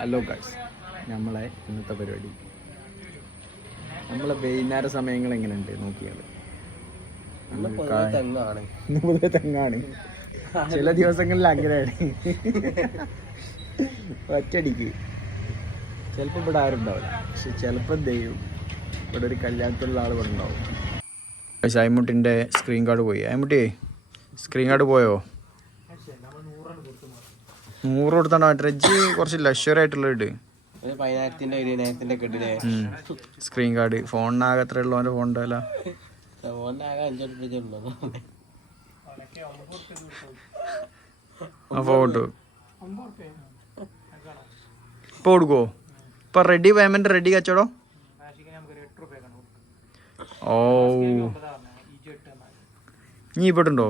Hello guys, നമ്മളെ ഇന്നത്തെ പരിപാടി നമ്മളെ വൈകുന്നേര സമയങ്ങൾ എങ്ങനെയുണ്ട് നോക്കിയാൽ തെങ്ങാണ്. ചില ദിവസങ്ങളിൽ അങ്ങനെയാണ് ഒറ്റടിക്ക്. ചിലപ്പോൾ ഇവിടെ ആരും ഉണ്ടാവില്ല, പക്ഷെ ചിലപ്പോൾ ദൈവം ഇവിടെ ഒരു കല്യാണത്തിലുള്ള ആൾ ഇവിടെ ഉണ്ടാവും. അയ്മുട്ടിൻ്റെ സ്ക്രീൻ കാർഡ് പോയി. അയ്മുട്ടി സ്ക്രീൻ കാർഡ് പോയോ? 100 കൊടുത്താണ്ടോ? ഡ്രഡ്ജ് കുറച്ച് ലക്ഷറി ആയിട്ടുള്ള ഇട്. സ്ക്രീൻ കാർഡ് ഫോണിനാകെ എത്ര ഉള്ളവൻ്റെ ഫോണിൻ്റെ വില? ഫോട്ടോ ഇപ്പോൾ കൊടുക്കുവോ? ഇപ്പൊ റെഡി പേയ്മെന്റ് റെഡി കച്ചവടോ? ഓ നീ ഇപ്പോട്ടുണ്ടോ?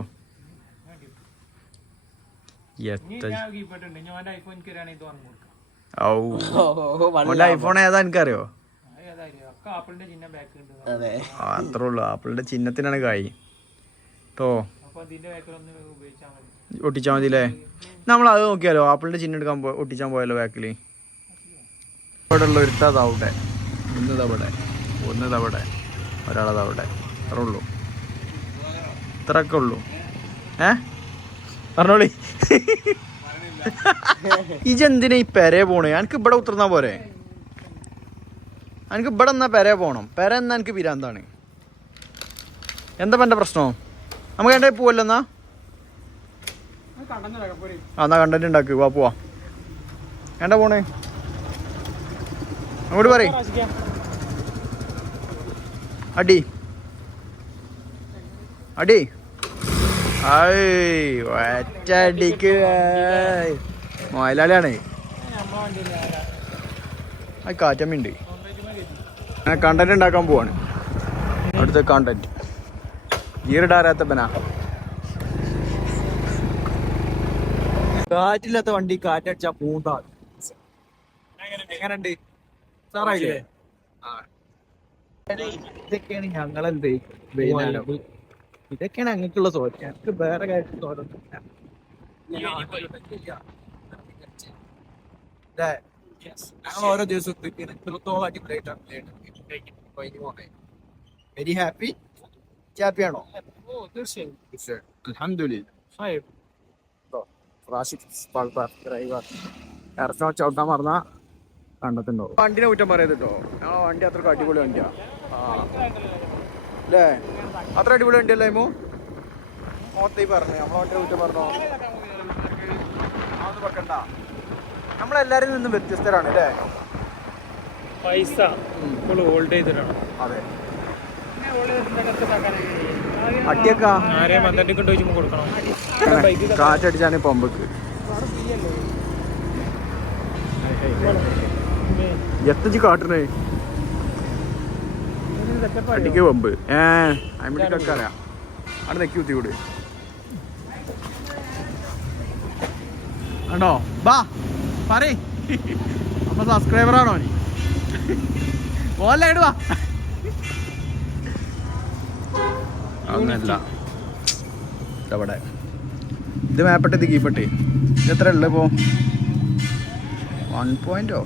ഐഫോൺ ഏതാ എനിക്കറിയോ? അത്രേ ഉള്ളു. ആപ്പിളിന്റെ ചിഹ്നത്തിനാണ് കായ് കേട്ടോ. ഒട്ടിച്ചാൽ മതി അല്ലേ? നമ്മൾ അത് നോക്കിയാലോ? ആപ്പിളിന്റെ ചിഹ്നം എടുക്കാൻ ഒട്ടിച്ചാൻ പോയാലോ ബാക്കില്? ഇവിടെ ഉള്ള ഒരുത്തവിടെ, ഒന്നതവിടെ ഒരാളതവിടെ. അത്രേ ഉള്ളൂ, ഇത്രയൊക്കെ ഉള്ളൂ. പറഞ്ഞോളി. ഇജെന്തിനാ ഈ പെരേ പോണേ? എനിക്ക് ഇവിടെ ഉത്തർന്നാ പോരെ? എനിക്ക് ഇവിടെ എന്നാ പെരേ പോണം. പെര എന്നാ എനിക്ക് പിരാന്താണ്. എന്താ എൻ്റെ പ്രശ്നം? നമുക്ക് എൻ്റെ പോവല്ലോ എന്നാ. എന്നാ കണ്ടന്റ് ഉണ്ടാക്ക്. വാ പോവാ. എന്താ പോണേ? അങ്ങോട്ട് പറയ്. അടി അടി ഒറ്റടിക്ക് മൊയലാളിയാണ്. ആ കാറ്റമ്മയുണ്ട്. ഞാൻ കണ്ടന്റ് ഉണ്ടാക്കാൻ പോവാണ്. അടുത്ത കണ്ടന്റ് ഗീറിടാറാത്തപ്പനാ. കാറ്റില്ലാത്ത വണ്ടി കാറ്റടിച്ചാ പൂണ്ടാ. എങ്ങനെയുണ്ട്? സാറായില്ലേ? ഇതൊക്കെയാണ് ഞങ്ങളെന്ത് വൈകുന്നേരം. ഇതൊക്കെയാണ് ഞങ്ങൾക്കുള്ള സോറ്റ്. ഞങ്ങൾക്ക് വേറെ കാര്യത്തിൽ തോന്നുന്നില്ല. ഞങ്ങൾ ഓരോ ദിവസവും എത്രത്തോളം അടിപൊളിയായിട്ടാണ് വെരി ഹാപ്പി. ഹാപ്പിയാണോ? ചവിട്ടാൻ പറഞ്ഞ കണ്ടെത്തുണ്ടോ? വണ്ടിനെ കുറ്റം പറയരുതോ. ഞങ്ങളെ വണ്ടി അത്ര അടിപൊളി വണ്ടിയാ അല്ലേ? അത്ര അടിപൊളി വണ്ടി അല്ലേ? മോത്തേ പറഞ്ഞു നമ്മളെ വണ്ടിനെ കുറ്റം പറഞ്ഞോ? അതൊന്നും വെക്കണ്ട. നമ്മളെല്ലാരിൽ നിന്നും വ്യത്യസ്തരാണ് അല്ലേ? പൈസ ഹോൾഡ് ചെയ്തിട്ടാണ്. അതെ. അട്ടിയൊക്കെ കാറ്റടിച്ചാണ് പമ്പക്ക്. എത്തച്ച് കാട്ടണേ അടിക്ക് പമ്പ്. അമ്മടിക്കൊക്കെ അറിയാം. അവിടെ നെക്കി കുത്തിക്കൂട് ആണോ? ബാ പറയ്. അപ്പൊ സബ്സ്ക്രൈബറാണോ നീ? ഓല്ല ഇടുവാ. അതൊന്നല്ല. ഇതവിടെ ഇത് മേപ്പെട്ട് ഇത് കീപ്പെട്ട്. ഇത് എത്ര ഉള്ളത് ഇപ്പോ? 1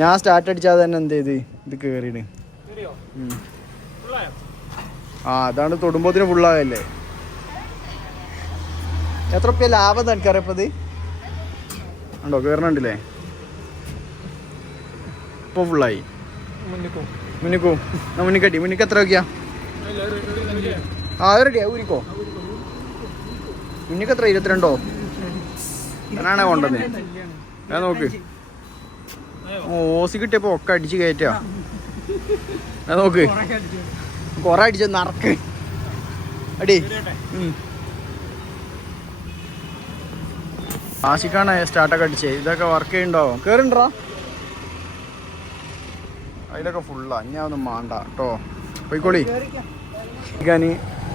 ഞാൻ സ്റ്റാർട്ട് അടിച്ചാൽ തന്നെ എന്ത് ചെയ്ത് ഇത് കേറിയിട്. അതാണ് തൊടുമ്പോത്തിന് ഫുള്ളാകല്ലേ. എത്ര റുപ്യ ലാഭം എനിക്കറിയപ്പത് ഉണ്ടോ? കേറണുണ്ടല്ലേ? ഇപ്പൊ ഫുള്ളായി. മുന്നിക്കോ മുന്നിക്കട്ടി. മുന്നിക്ക് എത്ര നോക്കിയാ? അത് റെഡിയാ. ഊരിക്കോ. മുന്നിക്ക് എത്ര? 22 ഞാനാണേ കൊണ്ടുവന്നേ. ഞാൻ നോക്ക്. ഓസി കിട്ടിയപ്പോ ഒക്കെ അടിച്ച് കയറ്റാ. നോക്ക് കൊറേ അടിച്ച നറക്ക് അടി. ആശിക്കാണ് സ്റ്റാർട്ടൊക്കെ അടിച്ചേ. ഇതൊക്കെ വർക്ക് ചെയ്യുന്നുണ്ടോ? കേറുണ്ടോ? അതിലൊക്കെ ഫുള്ളാ. ഞാൻ ഒന്നും മാണ്ട കേട്ടോ. പോയിക്കോളി.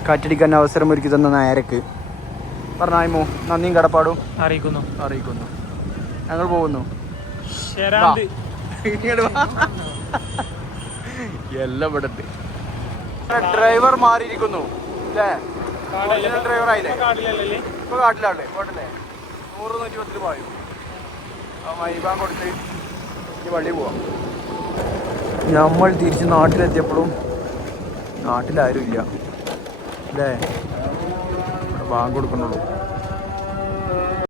കാറ്റടിക്കാൻ അവസരം ഒരുക്കി തന്ന നേരക്ക് പറഞ്ഞായ്മോ നന്ദിയും കടപ്പാടും അറിയിക്കുന്നു. ഞങ്ങൾ പോകുന്നു. എല്ലാം ഇവിടെ ഉണ്ട്. ഡ്രൈവർ മാറിയിരിക്കുന്നു അല്ലേ? ഡ്രൈവർ ആയില്ലേ? ഇപ്പൊ കാട്ടിലാണ്ടേ? കോട്ടല്ലേ? 100-120 പായും. ആ മൈബാൻ കൊടുത്ത് ഇനി വള്ളി പോവാം. നമ്മൾ തിരിച്ച് നാട്ടിലെത്തിയപ്പോഴും നാട്ടിലാരും ഇല്ല അല്ലേ. ബാങ്ക് കൊടുക്കണുള്ളൂ.